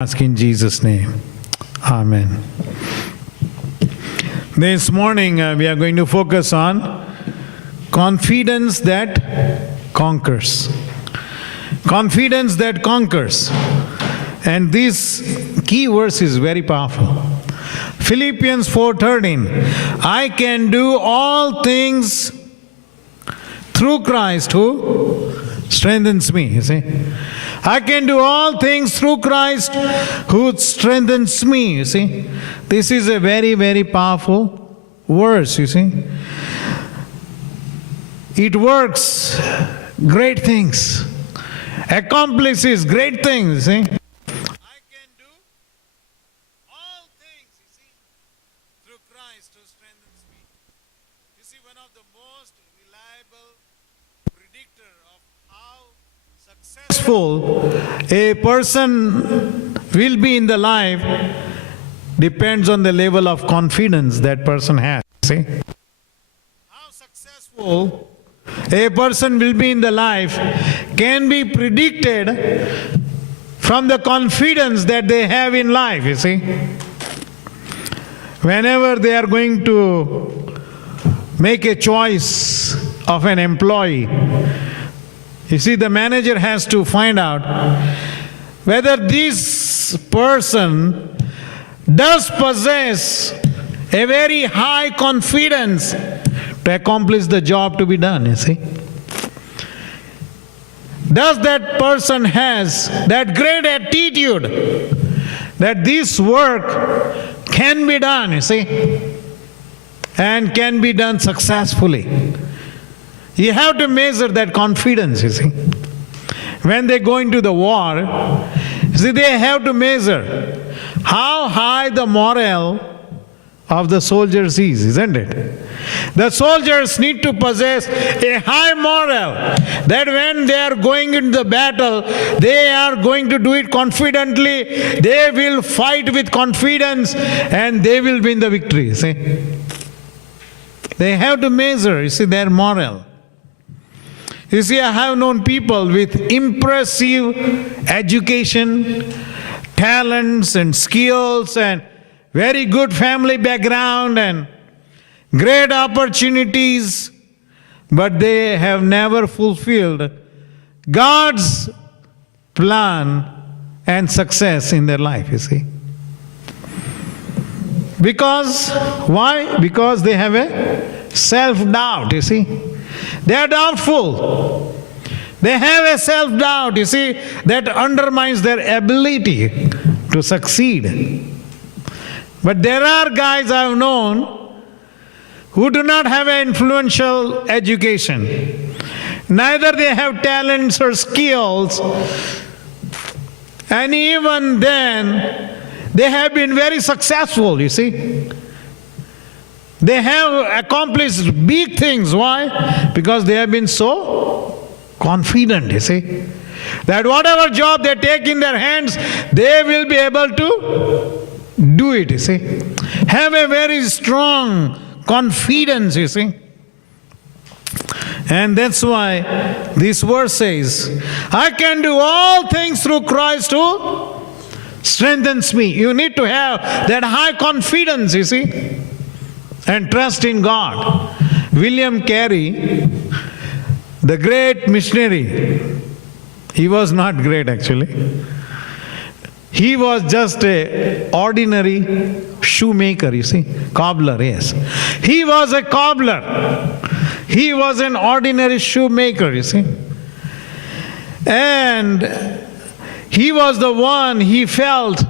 Ask in Jesus' name. Amen. This morning we are going to focus on confidence that conquers. Confidence that conquers. And this key verse is very powerful. Philippians 4:13. I can do all things through Christ who strengthens me. You see? I can do all things through Christ who strengthens me. You see, this is a very, very powerful verse. You see, it works great things, accomplishes great things. You see, I can do all things. You see, through Christ who strengthens me. You see, one of the most reliable predictor of how successful a person will be in the life depends on the level of confidence that person has. See? How successful a person will be in the life can be predicted from the confidence that they have in life, you see. Whenever they are going to make a choice of an employee, you see, the manager has to find out whether this person does possess a very high confidence to accomplish the job to be done, you see. Does that person has that great attitude that this work can be done, you see, and can be done successfully. You have to measure that confidence, you see. When they go into the war, you see, they have to measure how high the morale of the soldiers is, isn't it? The soldiers need to possess a high morale that when they are going into the battle, they are going to do it confidently, they will fight with confidence and they will win the victory, see. They have to measure, you see, their morale. You see, I have known people with impressive education, talents and skills and very good family background and great opportunities, but they have never fulfilled God's plan and success in their life, you see. Because, why? Because they have a self-doubt, you see. They are doubtful. They have a self-doubt, you see, that undermines their ability to succeed. But there are guys I have known who do not have an influential education. Neither they have talents or skills. And even then, they have been very successful, you see. They have accomplished big things. Why? Because they have been so confident, you see, that whatever job they take in their hands, they will be able to do it, you see. Have a very strong confidence, you see. And that's why this verse says, I can do all things through Christ who strengthens me. You need to have that high confidence, you see, and trust in God. William Carey, the great missionary, he was not great actually. He was just an ordinary shoemaker, you see, cobbler, yes. He was a cobbler. He was an ordinary shoemaker, you see. And he was the one, he felt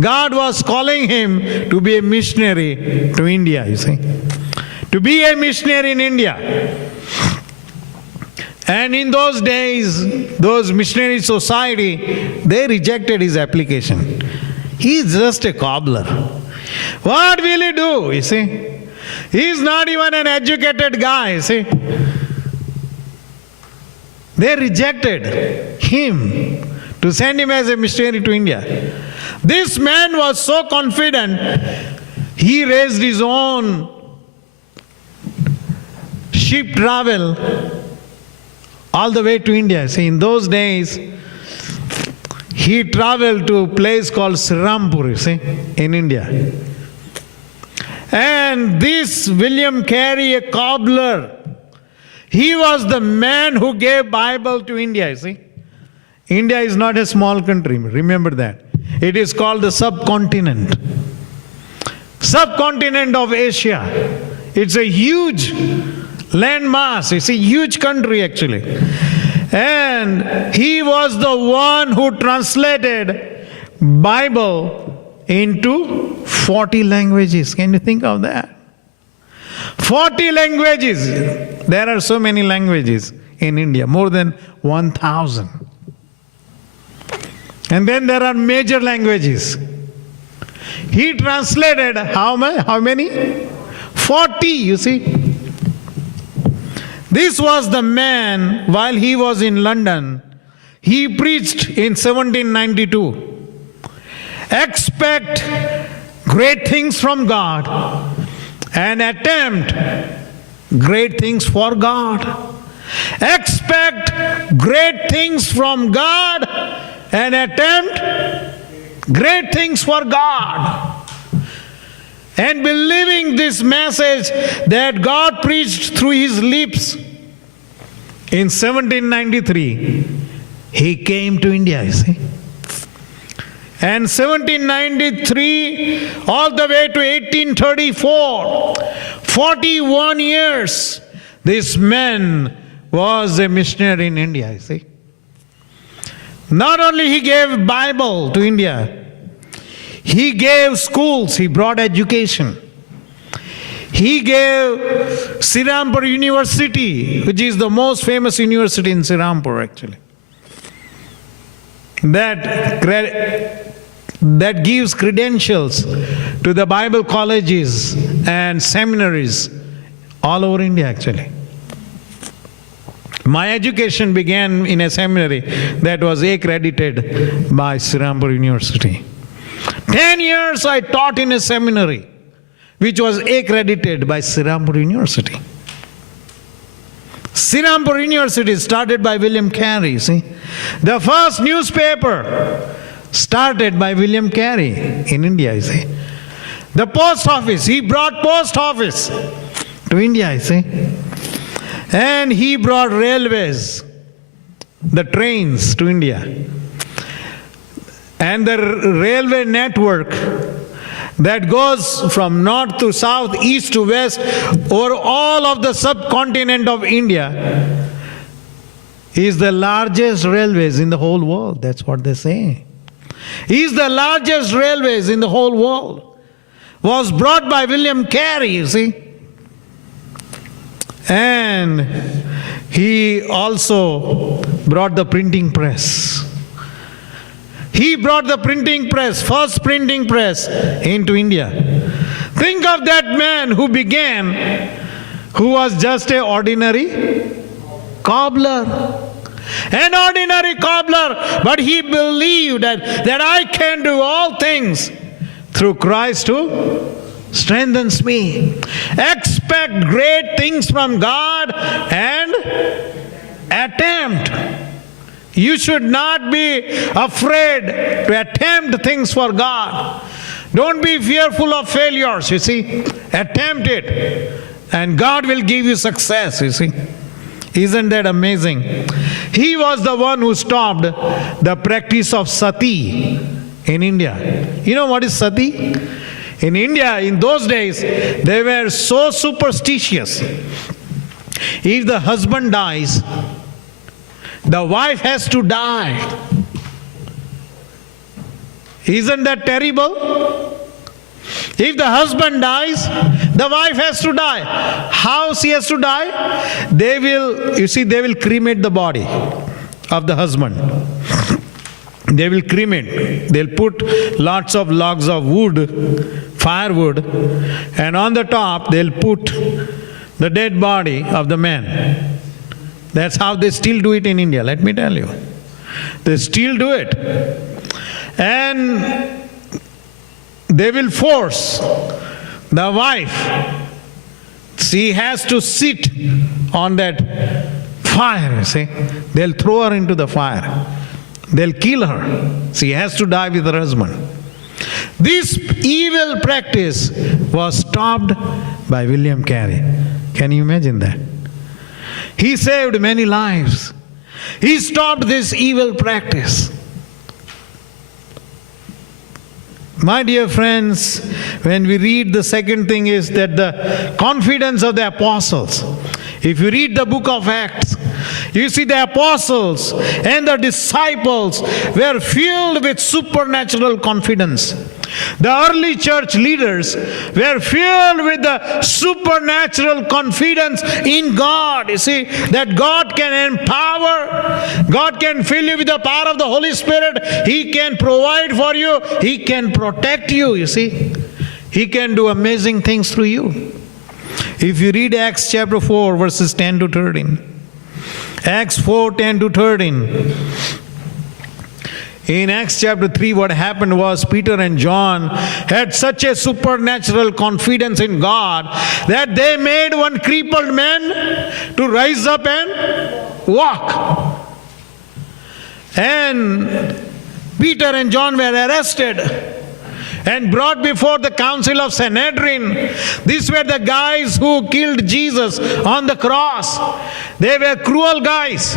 God was calling him to be a missionary to India, you see. To be a missionary in India. And in those days, those missionary society, they rejected his application. He is just a cobbler. What will he do, you see? He is not even an educated guy, you see. They rejected him to send him as a missionary to India. This man was so confident, he raised his own ship travel all the way to India. See, in those days, he traveled to a place called Srirampur, you see, in India. And this William Carey, a cobbler, he was the man who gave Bible to India, you see. India is not a small country, remember that. It is called the subcontinent. Subcontinent of Asia. It's a huge landmass. It's a huge country actually. And he was the one who translated Bible into 40 languages. Can you think of that? 40 languages. There are so many languages in India, more than 1,000. And then there are major languages. He translated how many? 40, you see. This was the man, while he was in London, he preached in 1792. Expect great things from God and attempt great things for God. Expect great things from God and attempt great things for God. And believing this message that God preached through his lips, in 1793, he came to India, you see. And 1793 all the way to 1834, 41 years, this man was a missionary in India, you see. Not only he gave Bible to India, he gave schools, he brought education. He gave Srirampur University, which is the most famous university in Srirampur actually. That gives credentials to the Bible colleges and seminaries all over India actually. My education began in a seminary that was accredited by Srirampur University. 10 years I taught in a seminary which was accredited by Srirampur University. Srirampur University started by William Carey, see. The first newspaper started by William Carey in India, you see. The post office, he brought post office to India, you see. And he brought railways, the trains to India. And the railway network that goes from north to south, east to west, over all of the subcontinent of India, is the largest railways in the whole world. That's what they say. Is the largest railways in the whole world. Was brought by William Carey, you see. And he also brought the printing press. He brought the printing press, first printing press into India. Think of that man who began, who was just an ordinary cobbler. An ordinary cobbler, but he believed that I can do all things through Christ who strengthens me. Expect great things from God and attempt. You should not be afraid to attempt things for God. Don't be fearful of failures, you see. Attempt it and God will give you success, you see. Isn't that amazing? He was the one who stopped the practice of sati in India. You know what is sati? In India, in those days, they were so superstitious. If the husband dies, the wife has to die. Isn't that terrible? If the husband dies, the wife has to die. How she has to die? They will cremate the body of the husband. They will cremate. They'll put lots of logs of wood, firewood, and on the top they'll put the dead body of the man. That's how they still do it in India, let me tell you. They still do it. And they will force the wife. She has to sit on that fire, you see. They'll throw her into the fire. They'll kill her. She has to die with her husband. This evil practice was stopped by William Carey. Can you imagine that? He saved many lives. He stopped this evil practice. My dear friends, when we read, the second thing is that the confidence of the apostles. If you read the book of Acts, you see the apostles and the disciples were filled with supernatural confidence. The early church leaders were filled with the supernatural confidence in God. You see, that God can empower, God can fill you with the power of the Holy Spirit. He can provide for you, He can protect you, you see. He can do amazing things through you. If you read Acts chapter 4, verses 10 to 13. Acts 4, 10 to 13. In Acts chapter 3, what happened was Peter and John had such a supernatural confidence in God that they made one crippled man to rise up and walk. And Peter and John were arrested and brought before the council of Sanhedrin. These were the guys who killed Jesus on the cross. They were cruel guys.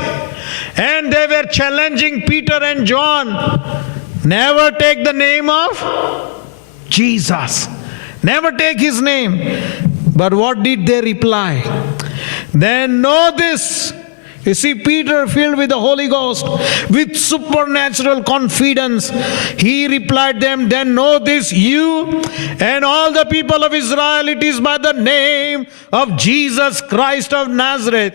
And they were challenging Peter and John. Never take the name of Jesus. Never take His name. But what did they reply? Then know this. You see, Peter, filled with the Holy Ghost, with supernatural confidence, he replied them, then know this, you and all the people of Israel, it is by the name of Jesus Christ of Nazareth,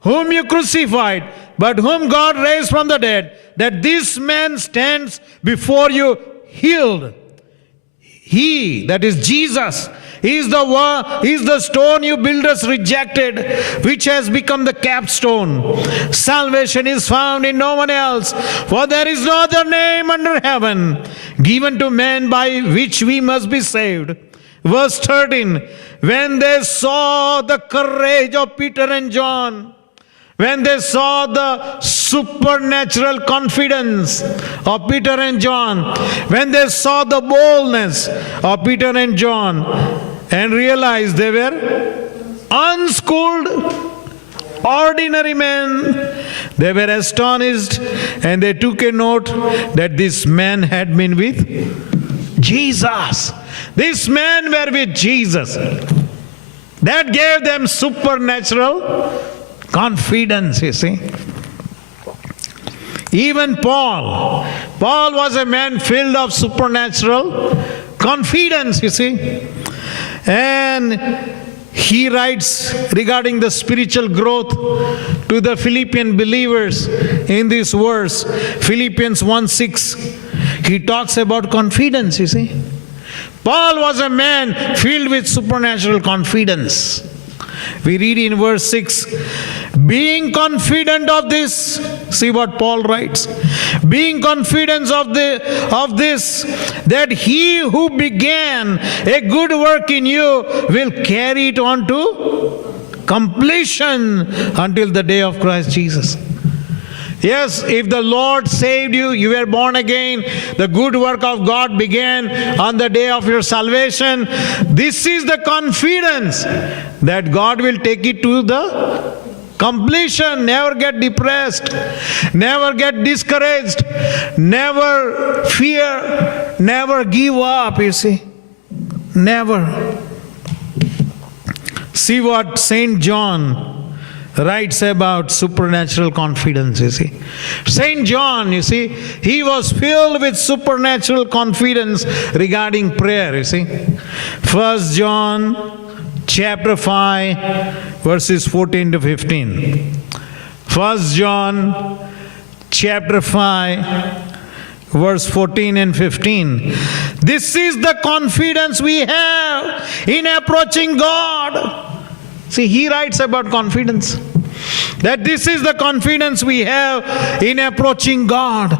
whom you crucified, but whom God raised from the dead, that this man stands before you healed. He, that is Jesus, is the stone you builders rejected, which has become the capstone. Salvation is found in no one else, for there is no other name under heaven given to men by which we must be saved. Verse 13, when they saw the courage of Peter and John, when they saw the supernatural confidence of Peter and John, when they saw the boldness of Peter and John, and realized they were unschooled, ordinary men, they were astonished, and they took a note that this man had been with Jesus. This man were with Jesus. That gave them supernatural confidence, you see. Even Paul was a man filled of supernatural confidence, you see. And he writes regarding the spiritual growth to the Philippian believers in this verse, Philippians 1:6. He talks about confidence, you see. Paul was a man filled with supernatural confidence. We read in verse 6, being confident of this, see what Paul writes, being confident of this, that he who began a good work in you will carry it on to completion until the day of Christ Jesus. Yes, if the Lord saved you, you were born again, the good work of God began on the day of your salvation. This is the confidence that God will take it to the completion. Never get depressed, never get discouraged, never fear, never give up, you see. Never. See what St. John writes about supernatural confidence, you see. St. John, you see, he was filled with supernatural confidence regarding prayer, you see. 1 John chapter 5, verses 14 to 15. 1 John chapter 5, verse 14 and 15. This is the confidence we have in approaching God. See, he writes about confidence. That this is the confidence we have in approaching God.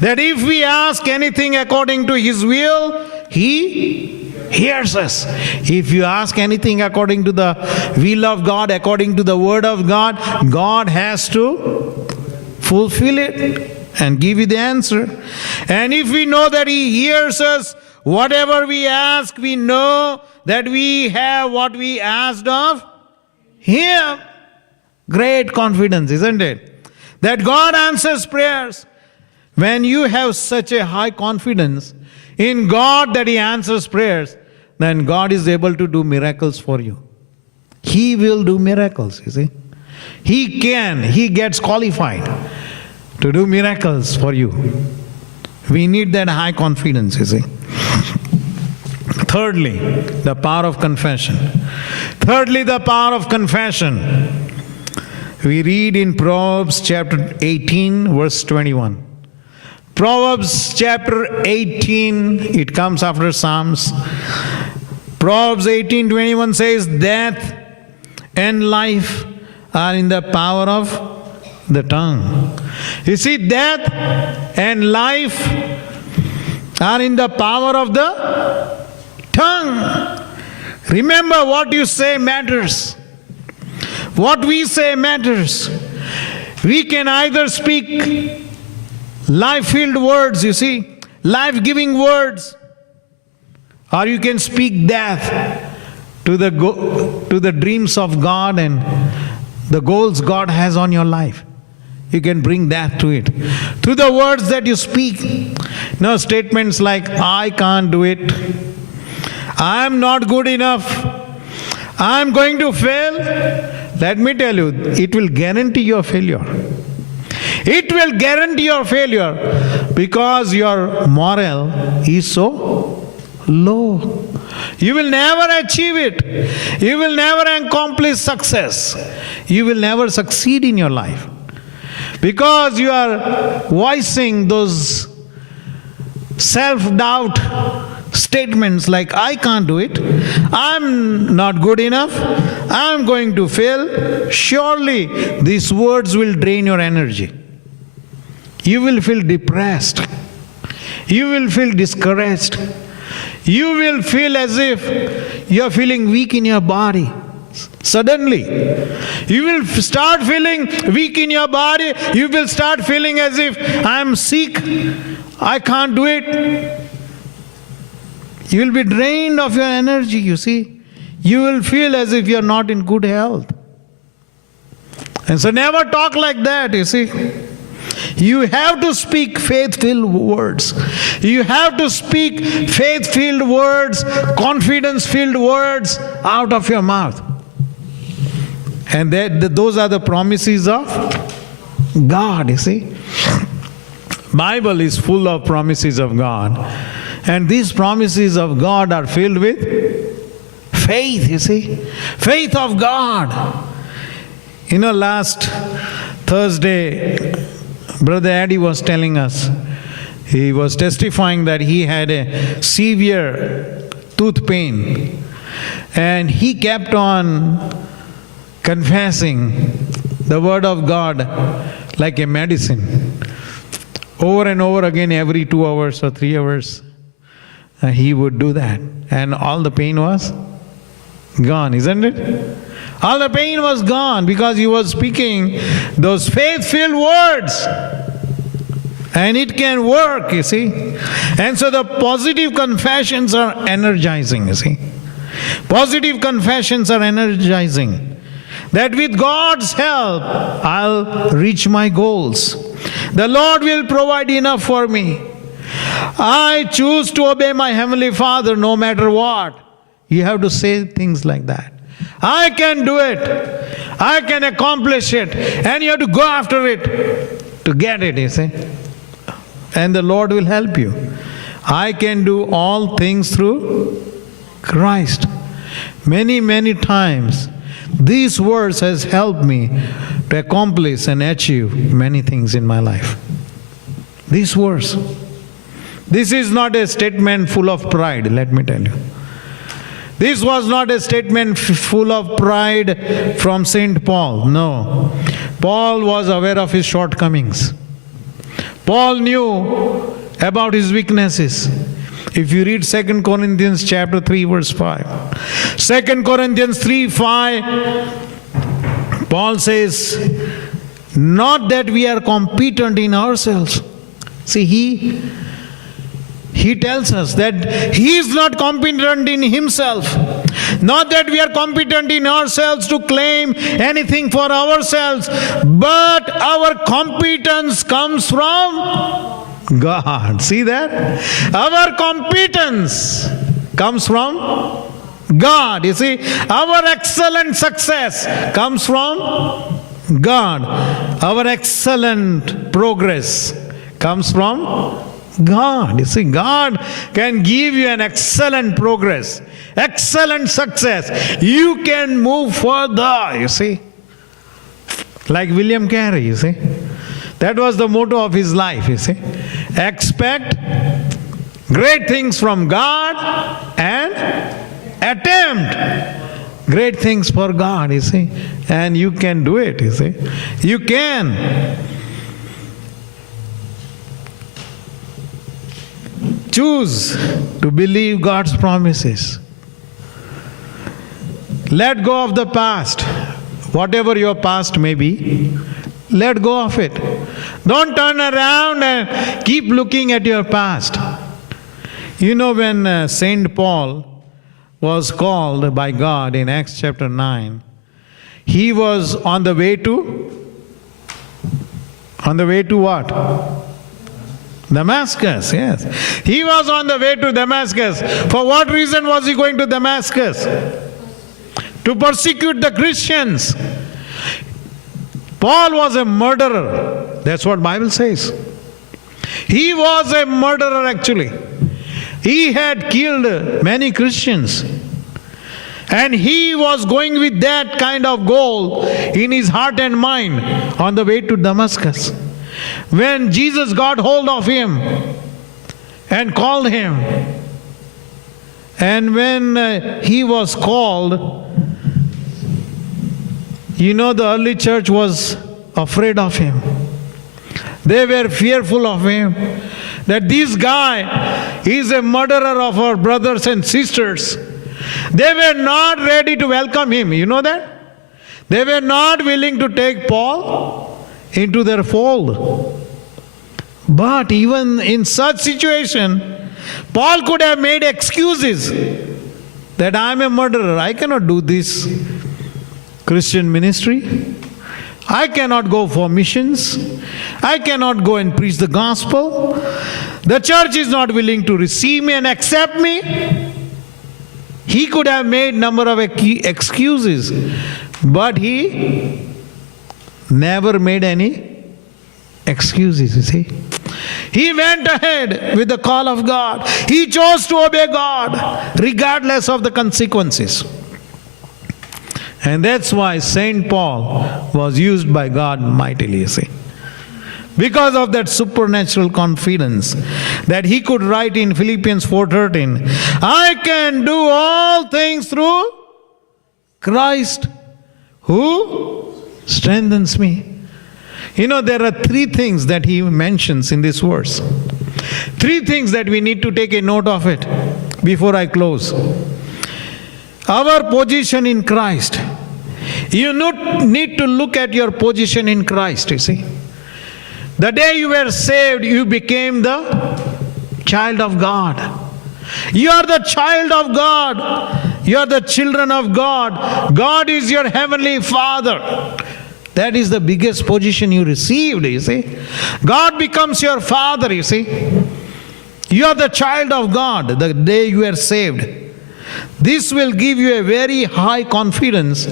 That if we ask anything according to His will, He hears us. If you ask anything according to the will of God, according to the word of God, God has to fulfill it. and give you the answer. And if we know that He hears us, whatever we ask, we know that we have what we asked of Him. Great confidence, isn't it? That God answers prayers. When you have such a high confidence in God that He answers prayers, then God is able to do miracles for you. He will do miracles, you see. He gets qualified to do miracles for you. We need that high confidence, you see. Thirdly, the power of confession. Thirdly, the power of confession. We read in Proverbs chapter 18, verse 21. Proverbs chapter 18, it comes after Psalms. Proverbs 18:21 says, death and life are in the power of the tongue. You see, death and life are in the power of the tongue. Remember, what you say matters. What we say matters. We can either speak life-filled words, you see, life-giving words, or you can speak death to the dreams of God and the goals God has on your life. You can bring death to it through the words that you speak. No statements like, I can't do it, I'm not good enough, I'm going to fail. Let me tell you, it will guarantee your failure. It will guarantee your failure because your moral is so low. You will never achieve it. You will never accomplish success. You will never succeed in your life because you are voicing those self-doubt statements like, I can't do it, I'm not good enough, I'm going to fail. Surely these words will drain your energy. You will feel depressed. You will feel discouraged. You will feel as if you are feeling weak in your body. Suddenly, you will start feeling weak in your body. You will start feeling as if I am sick, I can't do it. You will be drained of your energy, you see. You will feel as if you are not in good health. And so never talk like that, you see. You have to speak faith-filled words. You have to speak faith-filled words, confidence-filled words out of your mouth. And those are the promises of God, you see. Bible is full of promises of God. And these promises of God are filled with faith, you see. Faith of God. You know, last Thursday, Brother Eddie was telling us, he was testifying that he had a severe tooth pain. And he kept on confessing the word of God like a medicine. Over and over again, every 2 hours or 3 hours, he would do that. And all the pain was gone, isn't it? All the pain was gone because he was speaking those faith-filled words. And it can work, you see. And so the positive confessions are energizing, you see. Positive confessions are energizing. That with God's help, I'll reach my goals. The Lord will provide enough for me. I choose to obey my Heavenly Father no matter what. You have to say things like that. I can do it. I can accomplish it. And you have to go after it to get it, you see. And the Lord will help you. I can do all things through Christ. Many, many times, these words has helped me to accomplish and achieve many things in my life. These words. This is not a statement full of pride, let me tell you. This was not a statement full of pride from St. Paul. No. Paul was aware of his shortcomings. Paul knew about his weaknesses. If you read 2 Corinthians chapter 3, verse 5. 2 Corinthians 3, 5, Paul says, Not that we are competent in ourselves. See, he tells us that he is not competent in himself. Not that we are competent in ourselves to claim anything for ourselves, but our competence comes from God. See that? Our competence comes from God. You see, our excellent success comes from God. Our excellent progress comes from God. You see, God can give you an excellent progress, excellent success. You can move further, you see. Like William Carey, you see. That was the motto of his life, you see. Expect great things from God and attempt great things for God, you see. And you can do it, you see. You can. Choose to believe God's promises. Let go of the past. Whatever your past may be, let go of it. Don't turn around and keep looking at your past. You know, when Saint Paul was called by God in Acts chapter 9, he was on the way to what? Damascus, yes. He was on the way to Damascus. For what reason was he going to Damascus? To persecute the Christians. Paul was a murderer. That's what Bible says. He was a murderer actually. He had killed many Christians. And he was going with that kind of goal in his heart and mind on the way to Damascus. When Jesus got hold of him and called him, and when he was called, you know, the early church was afraid of him. They were fearful of him, that this guy is a murderer of our brothers and sisters. They were not ready to welcome him. You know that? They were not willing to take Paul into their fold. But even in such situation, Paul could have made excuses that I am a murderer. I cannot do this Christian ministry. I cannot go for missions. I cannot go and preach the gospel. The church is not willing to receive me and accept me. He could have made number of excuses, but he never made any excuses, you see. He went ahead with the call of God. He chose to obey God regardless of the consequences. And that's why Saint Paul was used by God mightily, you see. Because of that supernatural confidence that he could write in Philippians 4:13, I can do all things through Christ who strengthens me. You know, there are three things that he mentions in this verse. Three things that we need to take a note of it before I close. Our position in Christ. You need to look at your position in Christ, you see. The day you were saved, you became the child of God. You are the child of God. You are the children of God. God is your heavenly Father. That is the biggest position you received, you see. God becomes your Father, you see. You are the child of God the day you are saved. This will give you a very high confidence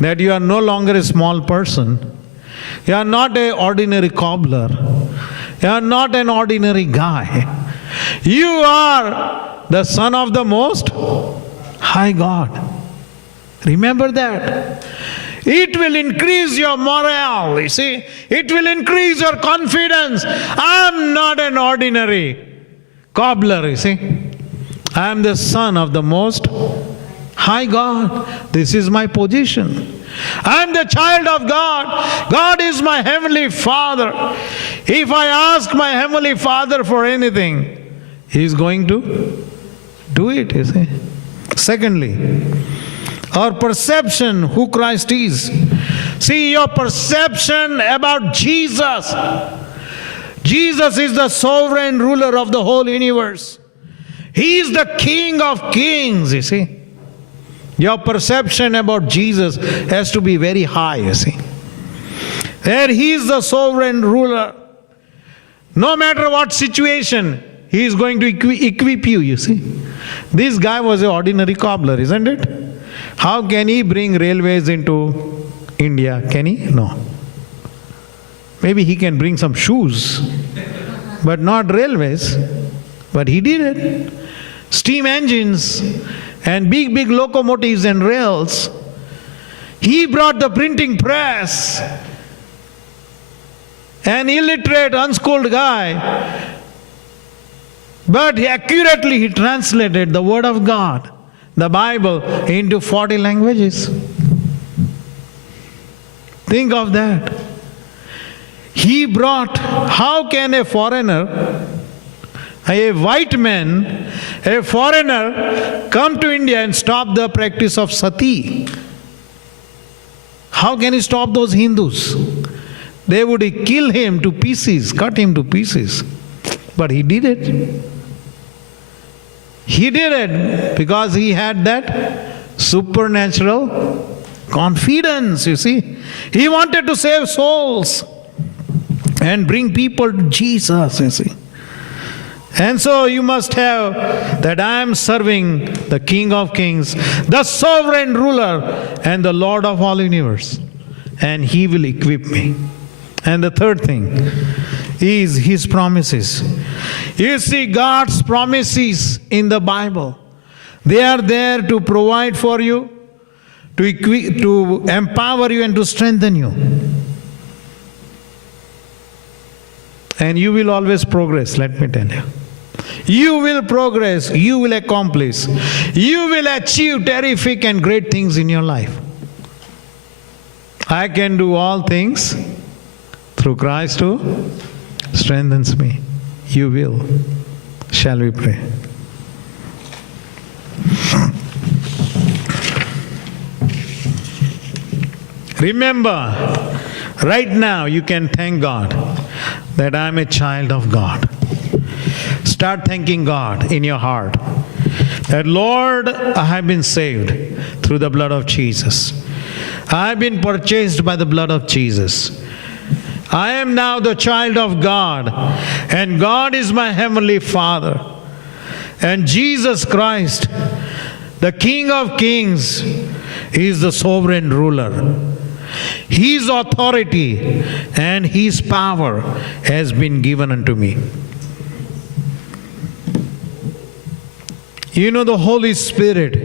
that you are no longer a small person. You are not an ordinary cobbler. You are not an ordinary guy. You are the Son of the Most High God. Remember that. It will increase your morale, you see. It will increase your confidence. I am not an ordinary cobbler, you see. I am the Son of the Most High God. This is my position. I am the child of God. God is my heavenly Father. If I ask my heavenly Father for anything, He is going to do it, you see. Secondly, our perception who Christ is. See, your perception about Jesus. Jesus is the sovereign ruler of the whole universe. He is the King of kings, you see. Your perception about Jesus has to be very high, you see. That He is the sovereign ruler. No matter what situation, He is going to equip you, you see. This guy was an ordinary cobbler, isn't it? How can he bring railways into India? Can he? No. Maybe he can bring some shoes, but not railways. But he did it. Steam engines and big locomotives and rails. He brought the printing press. An illiterate, unschooled guy, but accurately he translated the Word of God, the Bible, into 40 languages. Think of that. He brought, how can a foreigner, a white man, a foreigner, come to India and stop the practice of sati? How can he stop those Hindus? They would kill him to pieces, cut him to pieces. But he did it. He did it because he had that supernatural confidence, you see. He wanted to save souls and bring people to Jesus, you see. And so you must have that I am serving the King of Kings, the sovereign ruler and the Lord of all universe. And He will equip me. And the third thing is His promises. You see, God's promises in the Bible, they are there to provide for you, to empower you and to strengthen you. And you will always progress, let me tell you. You will progress, you will accomplish, you will achieve terrific and great things in your life. I can do all things through Christ who strengthens me. You will. Shall we pray? Remember, right now you can thank God that I am a child of God. Start thanking God in your heart that, Lord, I have been saved through the blood of Jesus. I have been purchased by the blood of Jesus. I am now the child of God, and God is my heavenly Father. And Jesus Christ, the King of Kings, is the sovereign ruler. His authority and His power has been given unto me. You know, the Holy Spirit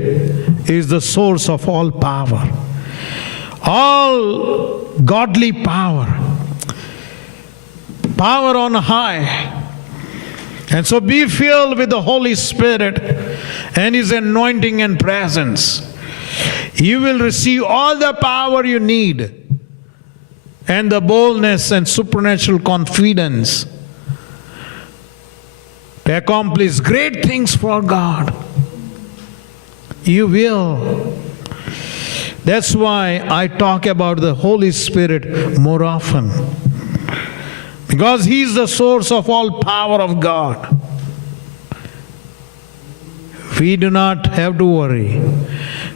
is the source of all power, all godly power, power on high. And so be filled with the Holy Spirit and His anointing and presence. You will receive all the power you need and the boldness and supernatural confidence to accomplish great things for God. You will. That's why I talk about the Holy Spirit more often. Because He is the source of all power of God. We do not have to worry.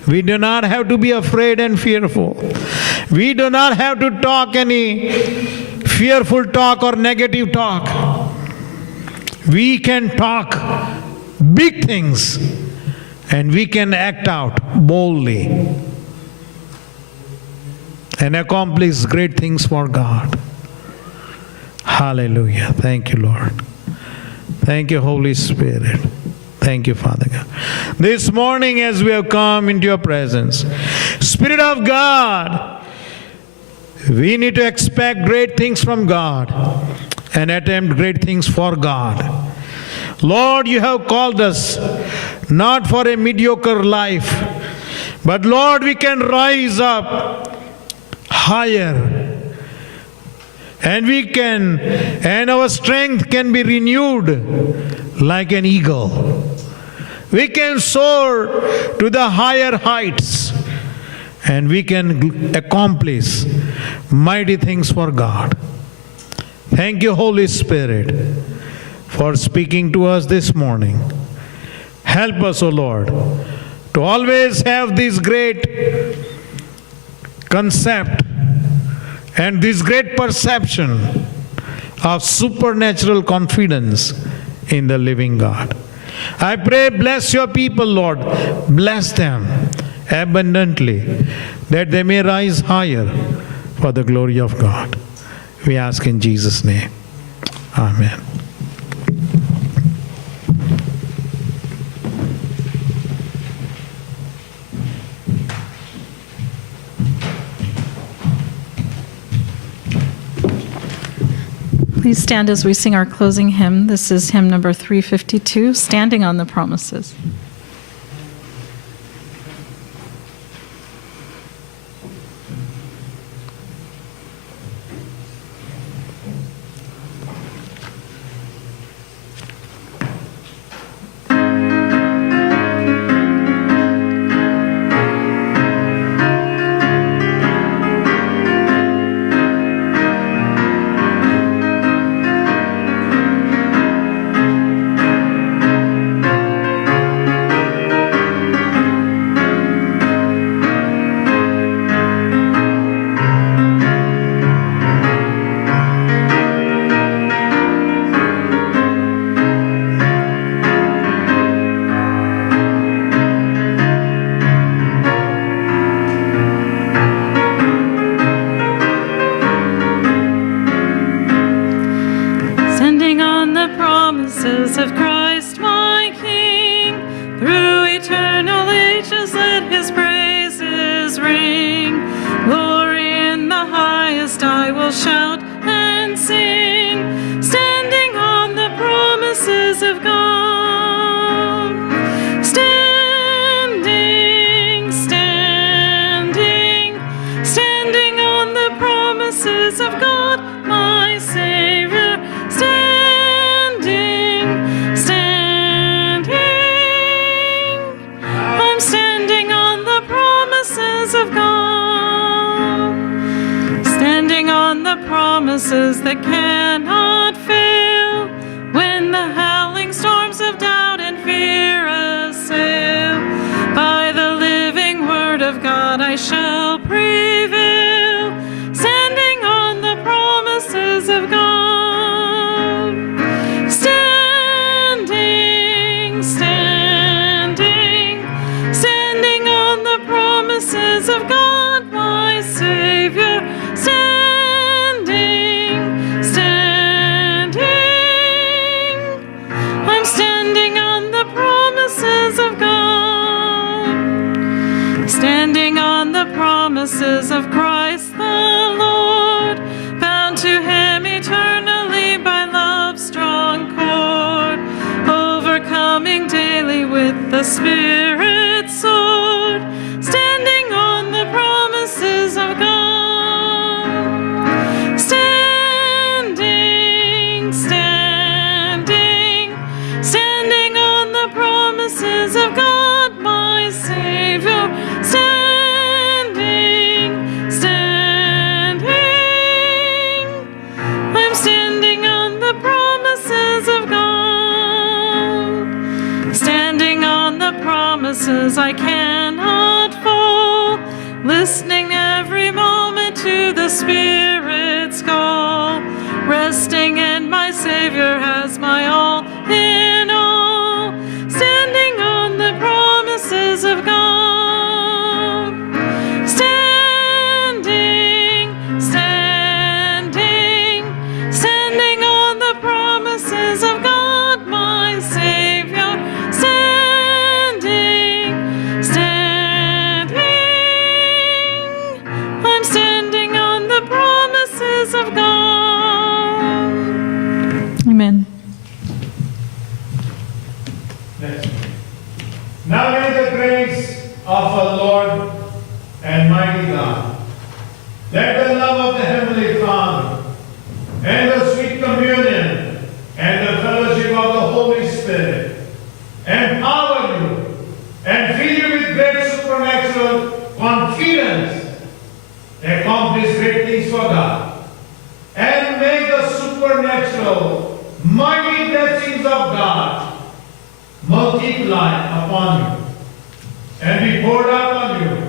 We do not have to be afraid and fearful. We do not have to talk any fearful talk or negative talk. We can talk big things and we can act out boldly and accomplish great things for God. Hallelujah. Thank you, Lord. Thank you, Holy Spirit. Thank you, Father God. This morning as we have come into your presence, Spirit of God, we need to expect great things from God and attempt great things for God. Lord, you have called us not for a mediocre life, but Lord, we can rise up higher. And our strength can be renewed like an eagle. We can soar to the higher heights and we can accomplish mighty things for God. Thank you, Holy Spirit, for speaking to us this morning. Help us, O Lord, to always have this great concept and this great perception of supernatural confidence in the living God. I pray, bless your people, Lord. Bless them abundantly, that they may rise higher for the glory of God. We ask in Jesus' name. Amen. Please stand as we sing our closing hymn. This is hymn number 352, Standing on the Promises. That cannot fail when the howling storms of doubt and fear assail. By the living word of God I shall prevail, standing on the promises of God. Standing, standing, standing on the promises of God, my Savior. Standing on the promises of Christ the Lord, bound to him eternally by love's strong cord, overcoming daily with the Spirit's sword, standing on the promises of God. Standing, standing, standing on the promises of God, my Savior. Standing, standing, I'm standing on the promises of God. Standing on the promises I cannot fall, listening every moment to the Spirit's call, resting in my Savior as my all in all, standing on the promises of God. Amen. Now may the grace of our Lord and mighty God, that the love of the Heavenly Father, and the sweet communion and the fellowship of the Holy Spirit empower you and fill you with great supernatural confidence, accomplish great things for poured out on you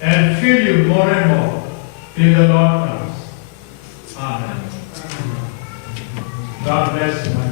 and fill you more and more till the Lord comes. Amen. God bless you.